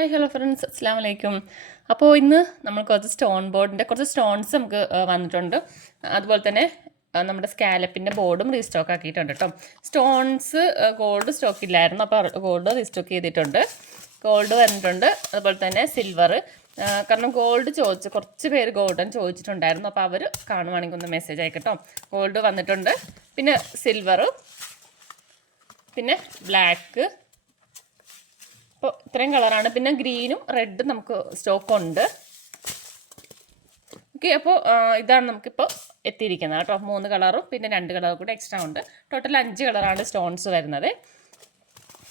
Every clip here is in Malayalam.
ഹായ് ഹലോ ഫ്രണ്ട്സ് അസ്സാം വലൈക്കും അപ്പോൾ ഇന്ന് നമ്മൾ കുറച്ച് സ്റ്റോൺ ബോർഡിന്റെ കുറച്ച് സ്റ്റോൺസ് നമുക്ക് വന്നിട്ടുണ്ട്. അതുപോലെ തന്നെ നമ്മുടെ സ്കാലപ്പിന്റെ ബോർഡും റീസ്റ്റോക്ക് ആക്കിയിട്ടുണ്ട് കേട്ടോ സ്റ്റോൺസ് ഗോൾഡ് സ്റ്റോക്ക് ഇല്ലായിരുന്നു. അപ്പോൾ ഗോൾഡ് റീസ്റ്റോക്ക് ചെയ്തിട്ടുണ്ട്. ഗോൾഡ് വന്നിട്ടുണ്ട്. അതുപോലെ തന്നെ സിൽവർ കാരണം ഗോൾഡ് ചോദിച്ച് കുറച്ച് പേര് ഗോൾഡൻ ചോദിച്ചിട്ടുണ്ടായിരുന്നു. അപ്പോൾ അവർ കാണുവാണെങ്കിൽ ഒന്ന് മെസ്സേജ് അയക്കട്ടോ ഗോൾഡ് വന്നിട്ടുണ്ട്. പിന്നെ സിൽവർ പിന്നെ ബ്ലാക്ക് അപ്പോൾ ഇത്രയും കളറാണ്. പിന്നെ ഗ്രീനും റെഡും നമുക്ക് സ്റ്റോക്ക് ഉണ്ട് ഓക്കെ അപ്പോൾ ഇതാണ് നമുക്കിപ്പോൾ എത്തിയിരിക്കുന്നത് കേട്ടോ. മൂന്ന് കളറും പിന്നെ രണ്ട് കളറും കൂടെ എക്സ്ട്രാ ഉണ്ട്. ടോട്ടൽ അഞ്ച് കളറാണ് സ്റ്റോൺസ് വരുന്നത്.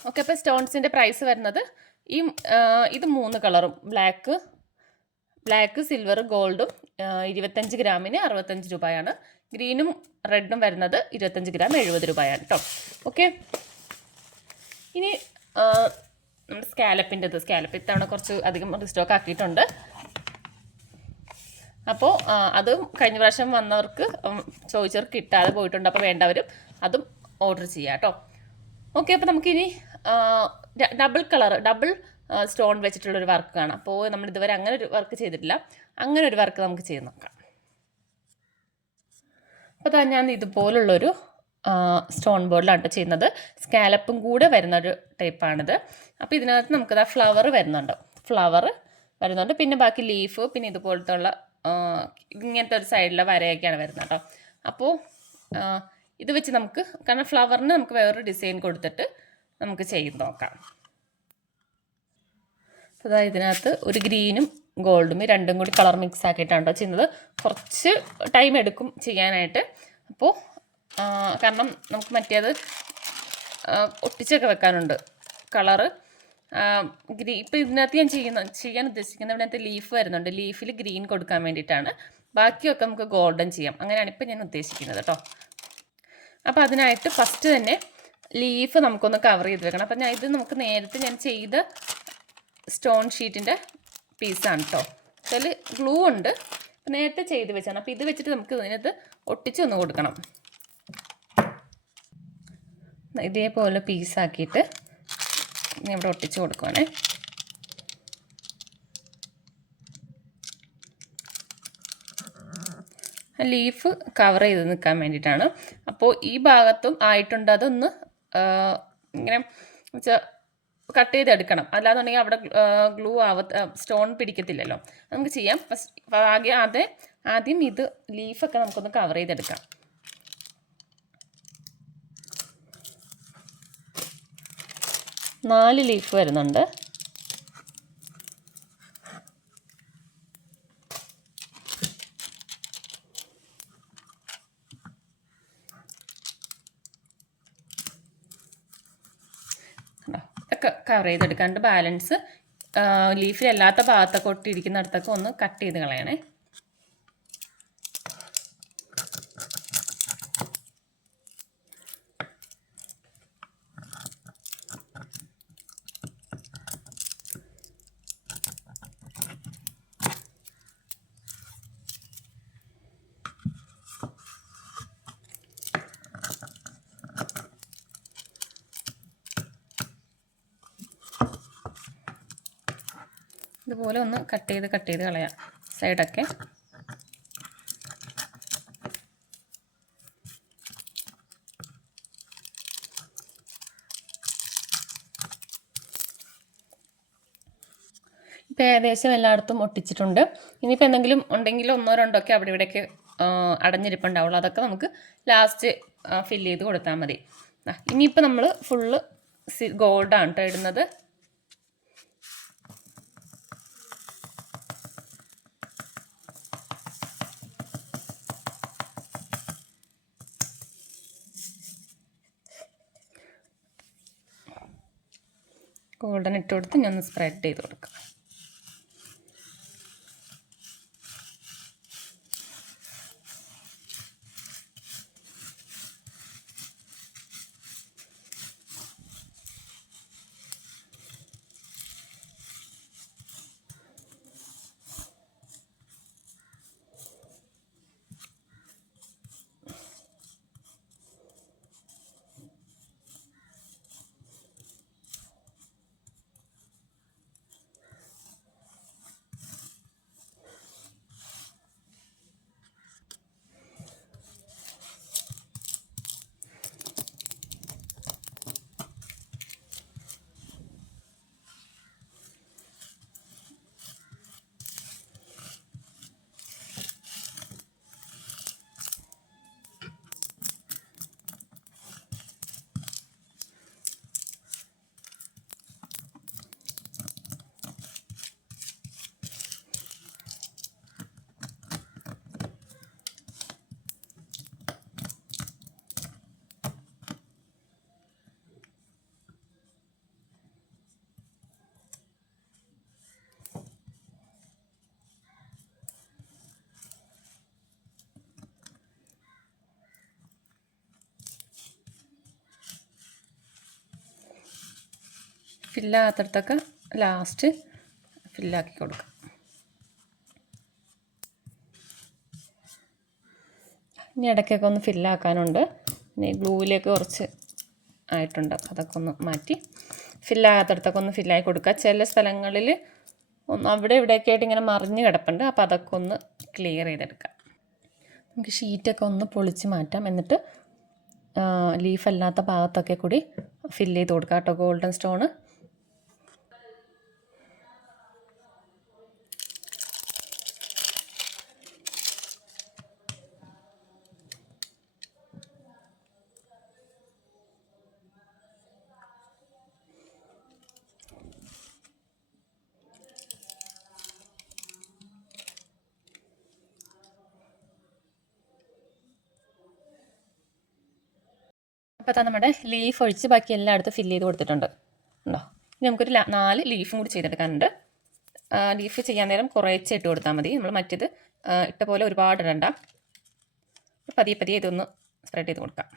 ഓക്കെ അപ്പോൾ സ്റ്റോൺസിന്റെ പ്രൈസ് വരുന്നത് ഈ ഇത് മൂന്ന് കളറും. ബ്ലാക്ക് ബ്ലാക്ക് സിൽവർ ഗോൾഡും ഇരുപത്തഞ്ച് ഗ്രാമിന് അറുപത്തഞ്ച് രൂപയാണ്. ഗ്രീനും റെഡും വരുന്നത് ഇരുപത്തഞ്ച് ഗ്രാം എഴുപത് രൂപയാണ് കേട്ടോ. ഓക്കെ ഇനി നമ്മുടെ സ്കാലപ്പിന്റെത് സ്കാലപ്പ് ഇത്തവണ കുറച്ച് അധികം റിസ്റ്റോക്ക് ആക്കിയിട്ടുണ്ട്. അപ്പോൾ അതും കഴിഞ്ഞ പ്രാവശ്യം വന്നവർക്ക് ചോദിച്ചവർക്ക് കിട്ടാതെ പോയിട്ടുണ്ട്. അപ്പോൾ വേണ്ടവരും അതും ഓർഡർ ചെയ്യാം കേട്ടോ. ഓക്കെ അപ്പോൾ നമുക്കിനി ഡബിൾ കളർ ഡബിൾ സ്റ്റോൺ വെച്ചിട്ടുള്ളൊരു വർക്ക് കാണാം. അപ്പോൾ നമ്മൾ ഇതുവരെ അങ്ങനെ ഒരു വർക്ക് ചെയ്തിട്ടില്ല. അങ്ങനെ ഒരു വർക്ക് നമുക്ക് ചെയ്ത് നോക്കാം. അപ്പോൾ ഞാൻ ഇതുപോലുള്ളൊരു സ്റ്റോൺ ബോർഡിലാണ് ചെയ്യുന്നത്. സ്കാലപ്പും കൂടെ വരുന്ന ഒരു ടൈപ്പാണിത് അപ്പോൾ ഇതിനകത്ത് നമുക്കത് ആ ഫ്ലവർ വരുന്നുണ്ട്. ഫ്ലവർ വരുന്നുണ്ട്. പിന്നെ ബാക്കി ലീഫ് പിന്നെ ഇതുപോലത്തെ ഉള്ള ഇങ്ങനത്തെ ഒരു സൈഡിലെ വരയൊക്കെയാണ് വരുന്നത് കേട്ടോ അപ്പോൾ ഇത് വെച്ച് നമുക്ക് കാരണം ഫ്ലവറിന് നമുക്ക് വേറൊരു ഡിസൈൻ കൊടുത്തിട്ട് നമുക്ക് ചെയ്ത് നോക്കാം. അപ്പോൾ അതായത് ഇതിനകത്ത് ഒരു ഗ്രീനും ഗോൾഡും രണ്ടും കൂടി കളർ മിക്സ് ആക്കിയിട്ടാണ് കേട്ടോ ചെയ്യുന്നത്. കുറച്ച് ടൈം എടുക്കും ചെയ്യാനായിട്ട്. അപ്പോൾ കാരണം നമുക്ക് മറ്റേത് ഒട്ടിച്ചൊക്കെ വെക്കാനുണ്ട്. കളറ് ഗ്രീ ഇപ്പോൾ ഇതിനകത്ത് ഞാൻ ചെയ്യുന്ന ചെയ്യാൻ ഉദ്ദേശിക്കുന്നത് ഇതിനകത്ത് ലീഫ് വരുന്നുണ്ട്. ലീഫിൽ ഗ്രീൻ കൊടുക്കാൻ വേണ്ടിയിട്ടാണ്. ബാക്കിയൊക്കെ നമുക്ക് ഗോൾഡൻ ചെയ്യാം. അങ്ങനെയാണ് ഇപ്പോൾ ഞാൻ ഉദ്ദേശിക്കുന്നത് കേട്ടോ അപ്പോൾ അതിനായിട്ട് ഫസ്റ്റ് തന്നെ ലീഫ് നമുക്കൊന്ന് കവർ ചെയ്ത് വെക്കണം. അപ്പം ഞാൻ ഇത് നമുക്ക് നേരത്തെ ഞാൻ ചെയ്ത സ്റ്റോൺ ഷീറ്റിന്റെ പീസാണ് കേട്ടോ അതിൽ ഗ്ലൂ ഉണ്ട്. നേരത്തെ ചെയ്ത് വെച്ചാണ്. അപ്പോൾ ഇത് വെച്ചിട്ട് നമുക്ക് ഇതിനകത്ത് ഒട്ടിച്ചൊന്ന് കൊടുക്കണം. ഇതേപോലെ പീസാക്കിയിട്ട് ഇവിടെ ഒട്ടിച്ച് കൊടുക്കുവാണേ. ലീഫ് കവർ ചെയ്ത് നിൽക്കാൻ വേണ്ടിയിട്ടാണ്. അപ്പോൾ ഈ ഭാഗത്തും ആയിട്ടുണ്ട്. അതൊന്ന് ഇങ്ങനെ വെച്ചാൽ കട്ട് ചെയ്തെടുക്കണം അല്ലാന്നുണ്ടെങ്കിൽ അവിടെ ഗ്ലൂ ആവ സ്റ്റോൺ പിടിക്കത്തില്ലല്ലോ. നമുക്ക് ചെയ്യാം. ആദ്യം അതെ ആദ്യം ഇത് ലീഫൊക്കെ നമുക്കൊന്ന് കവർ ചെയ്തെടുക്കാം. നാല് ലീഫ് വരുന്നുണ്ട്. ഒക്കെ കവർ ചെയ്തെടുക്കാണ്ട് ബാലൻസ് ലീഫിലല്ലാത്ത ഭാഗത്തൊക്കെ ഒട്ടിയിരിക്കുന്നിടത്തൊക്കെ ഒന്ന് കട്ട് ചെയ്ത് കളയണേ. ഇതുപോലെ ഒന്ന് കട്ട് ചെയ്ത് കട്ട് ചെയ്ത് കളയാം. സൈഡൊക്കെ. ഇപ്പം ഏകദേശം എല്ലായിടത്തും ഒട്ടിച്ചിട്ടുണ്ട്. ഇനിയിപ്പോൾ എന്തെങ്കിലും ഉണ്ടെങ്കിൽ ഒന്നോ രണ്ടോ ഒക്കെ അവിടെ ഇവിടെയൊക്കെ അടഞ്ഞിരിപ്പുണ്ടാവുള്ളൂ. അതൊക്കെ നമുക്ക് ലാസ്റ്റ് ഫില്ല് ചെയ്ത് കൊടുത്താൽ മതി. ഇനിയിപ്പോൾ നമ്മൾ ഫുള്ള് ഗോൾഡാണ് കേട്ടോ ഇടുന്നത്. ഗോൾഡൻ ഇട്ട് കൊടുത്ത് ഞാൻ ഒന്ന് സ്പ്രെഡ് ചെയ്ത് കൊടുക്കാം. ഫില്ലാകാത്തടത്തൊക്കെ ലാസ്റ്റ് ഫില്ലാക്കി കൊടുക്കാം. ഇനി ഇടയ്ക്കൊക്കെ ഒന്ന് ഫില്ലാക്കാനുണ്ട് ഇനി ഗ്ലൂവിലേക്ക് കുറച്ച് ആയിട്ടുണ്ട്. അതൊക്കെ ഒന്ന് മാറ്റി ഫില്ലാകാത്തടത്തൊക്കെ ഒന്ന് ഫില്ലാക്കി കൊടുക്കുക. ചില സ്ഥലങ്ങളിൽ ഒന്ന് അവിടെ ഇവിടെയൊക്കെ ആയിട്ട് ഇങ്ങനെ മറിഞ്ഞ് കിടപ്പുണ്ട്. അപ്പോൾ അതൊക്കെ ഒന്ന് ക്ലിയർ ചെയ്തെടുക്കാം. നമുക്ക് ഷീറ്റൊക്കെ ഒന്ന് പൊളിച്ച് മാറ്റാം. എന്നിട്ട് ലീഫ് അല്ലാത്ത ഭാഗത്തൊക്കെ കൂടി ഫില്ല് ചെയ്ത് കൊടുക്കാം കേട്ടോ. ഗോൾഡൻ സ്റ്റോണ് അപ്പോൾ അതാ നമ്മുടെ ലീഫ് ഒഴിച്ച് ബാക്കി എല്ലായിടത്തും ഫില്ല് ചെയ്ത് കൊടുത്തിട്ടുണ്ട്. ഉണ്ടോ? ഇനി നമുക്കൊരു നാല് ലീഫും കൂടി ചെയ്തെടുക്കാനുണ്ട്. ലീഫ് ചെയ്യാൻ നേരം കുറേശ്ശെ ഇട്ട് കൊടുത്താൽ മതി. നമ്മൾ മറ്റേത് ഇട്ട പോലെ ഒരുപാട് ഇടണ്ട പതിയെ പതിയെ ഇതൊന്ന് സ്പ്രെഡ് ചെയ്ത് കൊടുക്കാം.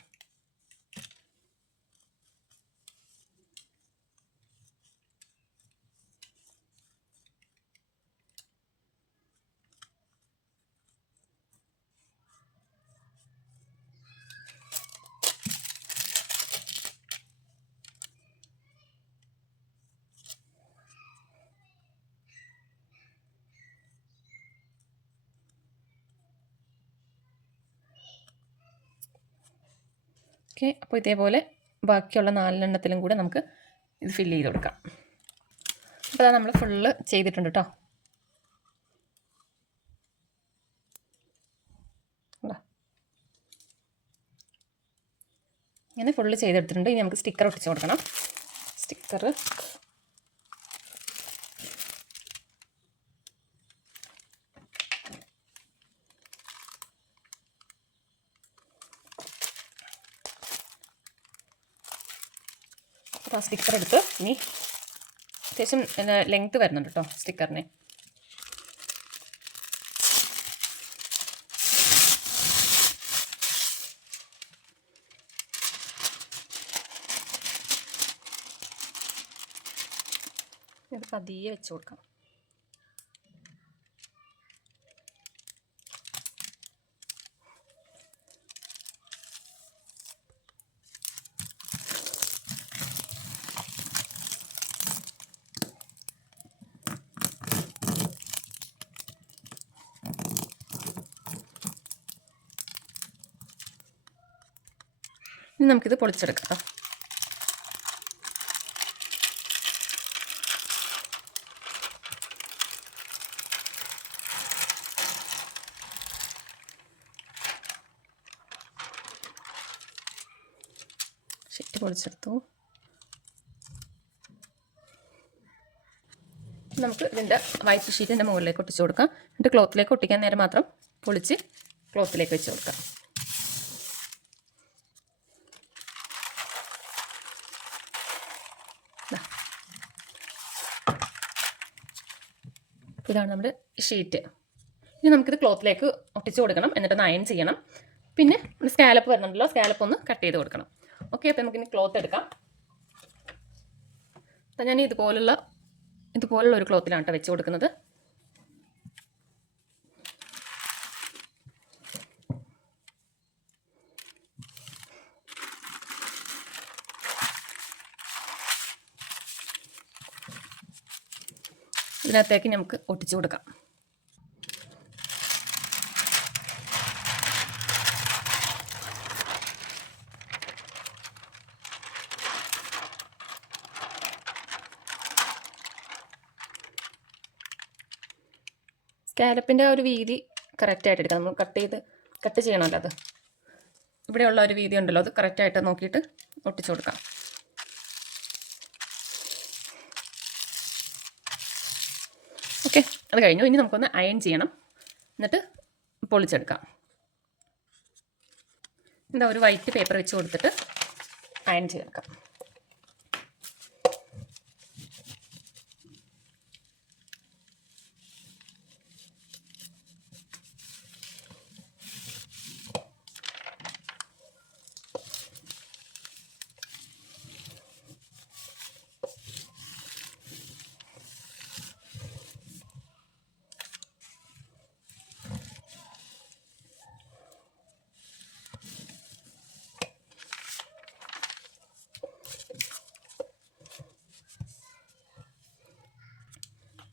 ഓക്കെ. അപ്പോൾ ഇതേപോലെ ബാക്കിയുള്ള നാലെണ്ണത്തിലും കൂടെ നമുക്ക് ഇത് ഫില്ല് ചെയ്ത് കൊടുക്കാം. അപ്പോൾ അതാ നമ്മൾ ഫുള്ള് ചെയ്തിട്ടുണ്ട് കേട്ടോ? ഇങ്ങനെ ഫുള്ള് ചെയ്തെടുത്തിട്ടുണ്ട്. ഇനി നമുക്ക് സ്റ്റിക്കർ ഒട്ടിച്ച് കൊടുക്കണം. സ്റ്റിക്കർ സ്റ്റിക്കർ എടുത്ത് ഇനി അത്യാവശ്യം ലെങ്ത്ത് വരുന്നുണ്ട് കേട്ടോ സ്റ്റിക്കറിന്. ഇത് പതിയെ വെച്ച് കൊടുക്കാം. ഇനി നമുക്കിത് പൊളിച്ചെടുക്കാം ഷീറ്റ് പൊളിച്ചെടുത്തു. നമുക്ക് ഇതിന്റെ വൈറ്റ് ഷീറ്റിന്റെ മുകളിലേക്ക് ഒട്ടിച്ചു കൊടുക്കാം. എന്നിട്ട് ക്ലോത്തിലേക്ക് ഒട്ടിക്കാൻ നേരം മാത്രം പൊളിച്ച് ക്ലോത്തിലേക്ക് വെച്ച് കൊടുക്കാം. ഇതാണ് നമ്മുടെ ഷീറ്റ്. ഇനി നമുക്കിത് ക്ലോത്തിലേക്ക് ഒട്ടിച്ച് കൊടുക്കണം. എന്നിട്ട് നയൻ ചെയ്യണം. പിന്നെ സ്കാലപ്പ് വരുന്നുണ്ടല്ലോ സ്കാലപ്പ് ഒന്ന് കട്ട് ചെയ്ത് കൊടുക്കണം. ഓക്കെ അപ്പോൾ നമുക്കിനി ക്ലോത്ത് എടുക്കാം. അപ്പം ഞാൻ ഇതുപോലുള്ള ഇതുപോലുള്ള ഒരു ക്ലോത്തിലാണ് കേട്ടോ വെച്ച് കൊടുക്കുന്നത്. ഇതിനകത്തേക്ക് നമുക്ക് ഒട്ടിച്ചു കൊടുക്കാം. സ്കാലപ്പിന്റെ ഒരു വീതി കറക്റ്റായിട്ട് എടുക്കാം. നമ്മൾ കട്ട് ചെയ്ത് കട്ട് ചെയ്യണമല്ലോ അത്. ഇവിടെയുള്ള ഒരു വീതി ഉണ്ടല്ലോ അത് കറക്റ്റായിട്ട് നോക്കിയിട്ട് ഒട്ടിച്ചു കൊടുക്കാം. ഓക്കെ അത് കഴിഞ്ഞു. ഇനി നമുക്കൊന്ന് അയൺ ചെയ്യണം. എന്നിട്ട് പൊളിച്ചെടുക്കാം. എന്താ ഒരു വൈറ്റ് പേപ്പർ വെച്ച് കൊടുത്തിട്ട് അയൺ ചെയ്തെടുക്കാം.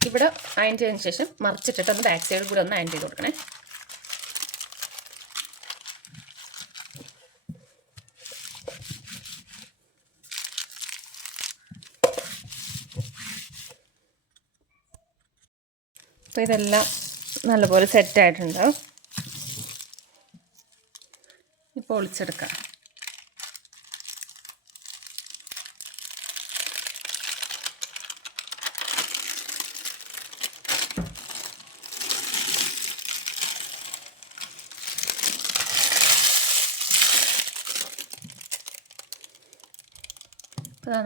ഇവിടെ അയൺ ചെയ്തതിന് ശേഷം മറിച്ചിട്ടിട്ട് ഒന്ന് ബാക്ക് സൈഡിൽ കൂടെ ഒന്ന് അയൺ ചെയ്ത് കൊടുക്കണേ. അപ്പോൾ ഇതെല്ലാം നല്ലപോലെ സെറ്റായിട്ടുണ്ടാവും ഇപ്പോൾ ഒളിച്ചെടുക്കാം.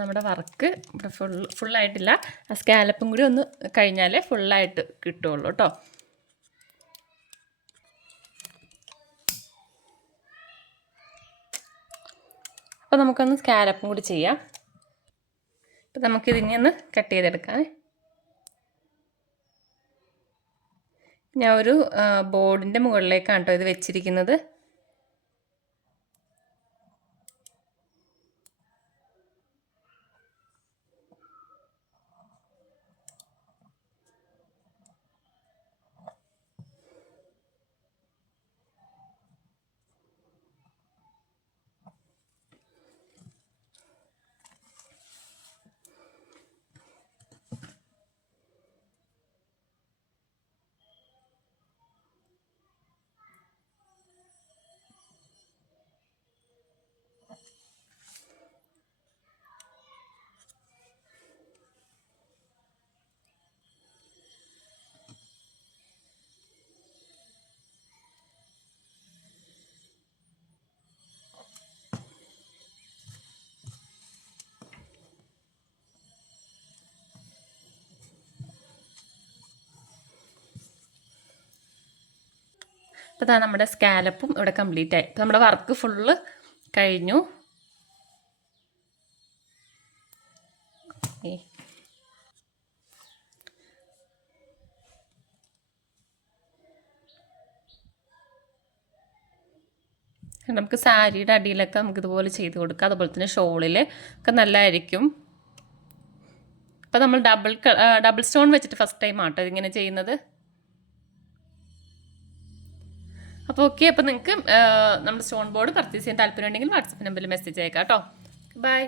നമ്മുടെ വർക്ക് ഇവിടെ ഫുൾ ഫുള്ളായിട്ടില്ല ആ സ്കാലപ്പും കൂടി ഒന്ന് കഴിഞ്ഞാലേ ഫുള്ളായിട്ട് കിട്ടുള്ളൂ കേട്ടോ അപ്പോൾ നമുക്കൊന്ന് സ്കാലപ്പും കൂടി ചെയ്യാം. അപ്പം നമുക്കിതിനെ ഒന്ന് കട്ട് ചെയ്തെടുക്കാം. ഞാൻ ഒരു ബോർഡിന്റെ മുകളിലേക്കാണ് കേട്ടോ ഇത് വെച്ചിരിക്കുന്നത്. അപ്പോൾ ഇതാ നമ്മുടെ സ്കാലപ്പും ഇവിടെ കംപ്ലീറ്റ് ആയി. നമ്മുടെ വർക്ക് ഫുള്ള് കഴിഞ്ഞു. നമുക്ക് സാരിയുടെ അടിയിലൊക്കെ നമുക്ക് ഇതുപോലെ ചെയ്ത് കൊടുക്കാം. അതുപോലെ തന്നെ ഷോളിൽ ഒക്കെ നല്ലതായിരിക്കും അപ്പം നമ്മൾ ഡബിൾ ഡബിൾ സ്റ്റോൺ വെച്ചിട്ട് ഫസ്റ്റ് ടൈം ആട്ടോ ഇതിങ്ങനെ ചെയ്യുന്നത്. അപ്പോൾ ഓക്കെ അപ്പോൾ നിങ്ങൾക്ക് നമ്മുടെ സ്റ്റോൺ ബോർഡ് പർച്ചേസ് ചെയ്യാൻ താല്പര്യം ഉണ്ടെങ്കിൽ വാട്സപ്പ് നമ്പറിൽ മെസ്സേജ് അയക്കാം കേട്ടോ ബൈ